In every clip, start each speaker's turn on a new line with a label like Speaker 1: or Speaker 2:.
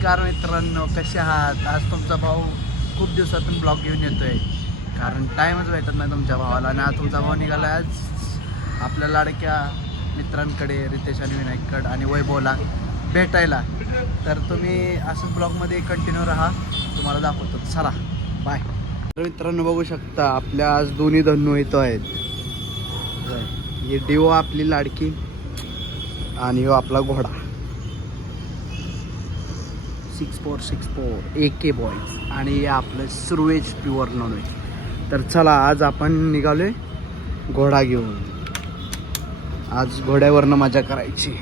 Speaker 1: नमस्कार मित्रांनो कसे आहात? आज तुमचा भाऊ खूप दिवसातून ब्लॉग घेऊन येतोय. कारण टाईमच भेटत नाही तुमच्या भावाला आणि आज तुमचा भाऊ निघाला आज आपल्या लाडक्या मित्रांकडे रितेश आणि विनायककड आणि वैभवला भेटायला. तर तुम्ही असंच ब्लॉगमध्ये कंटिन्यू राहा. तुम्हाला दाखवतो. चला बाय तर मित्रांनो बघू शकता आपल्या आज दोन्ही धन्नू येतो आहेत. ही डिओ आपली लाडकी आणि हो आपला घोडा. Six four six four A K boys आणि आपलं सुरवेज प्युअर नॉनव्हेज तर चला आज आपण निघालो आहे घोडा घेऊन. आज घोड्यावरनं मजा करायची.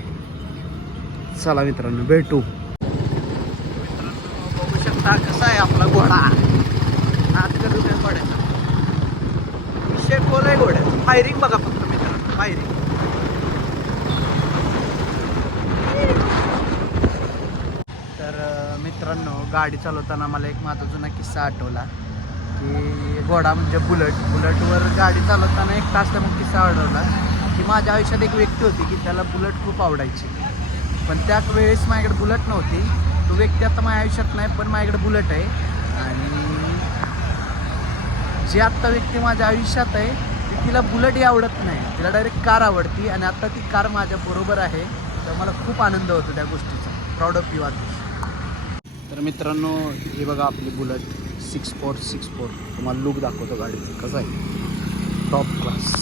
Speaker 1: चला मित्रांनो भेटू. मित्रांनो बघू शकता कसा आहे आपला घोडा. मित्रांनो गाडी चालवताना मला एक माझा जुना किस्सा आठवला की घोडा म्हणजे बुलट. बुलटवर गाडी चालवताना एक तास मग किस्सा आठवला की माझ्या आयुष्यात एक व्यक्ती होती की त्याला बुलट खूप आवडायची. पण त्याच वेळेस माझ्याकडे बुलट नव्हती. तो व्यक्ती आता माझ्या आयुष्यात नाही पण माझ्याकडे बुलट आहे. आणि जी आत्ता व्यक्ती माझ्या आयुष्यात आहे ती तिला बुलटही आवडत नाही. तिला डायरेक्ट कार आवडती आणि आत्ता ती कार माझ्या बरोबर आहे. तर मला खूप आनंद होतो त्या गोष्टीचा. प्राऊड ऑफ यू आधी तर मित्रांनो हे बघा आपली Bullet. Six four six four तुम्हाला लुक दाखवतो गाडी कसं आहे? टॉप क्लास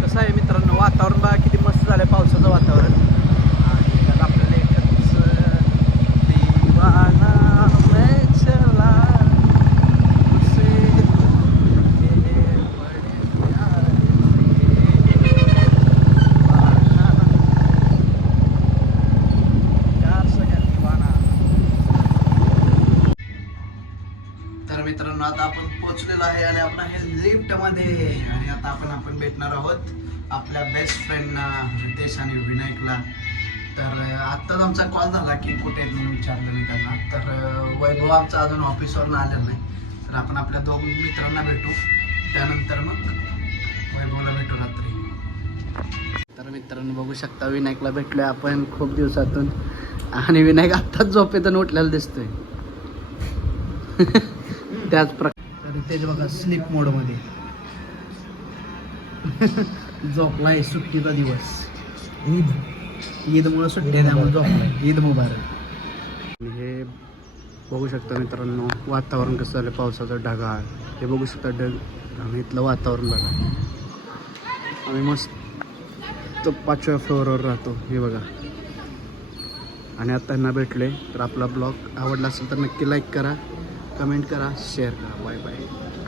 Speaker 1: कसं आहे मित्रांनो वातावरण बघा किती मस्त झालं आहे पावसाचं वातावरण आणि त्यात आपल्याला एकच अं, दीवाना मैं चला उसे तुमके बड़े प्यार से दीवाना प्यार से है दीवाना तर मित्रांनो आता आपण पोहोचलेलो आहे आणि आपण आहे लिफ्टमध्ये आणि आता आपण आपण भेटणार आहोत आपल्या बेस्ट फ्रेंडना रितेश आणि विनायकला. तर आत्ताच आमचा कॉल झाला की कुठे आहेत म्हणून विचारलं मी त्यांना. तर वैभव आमचा अजून ऑफिसवरून आलेला नाही. तर आपण आपल्या दोन मित्रांना भेटू. त्यानंतर मग वैभवला भेटू रात्री. तर मित्रांनो बघू शकता विनायकला भेटलोय आपण खूप दिवसातून. आणि विनायक आत्ताच झोपेतून उठलेला दिसतोय. त्याच प्रकार तेच बघा स्लीप मोडमध्ये झोपलाय सुट्टीचा दिवस. ईद. ईदमुळे सुट्टी त्यामुळे झोपलाय. ईद मुबारक. हे बघू शकता मित्रांनो वातावरण कसं झालं पावसाचं ढगाळ. हे बघू शकता ढग इथलं वातावरण बघा. आम्ही मस्त पाचव्या फ्लोअरवर राहतो हे बघा. आणि आता त्यांना भेटले तर आपला ब्लॉग आवडला असेल तर नक्की लाईक करा. कमेंट करा शेअर करा. Bye bye.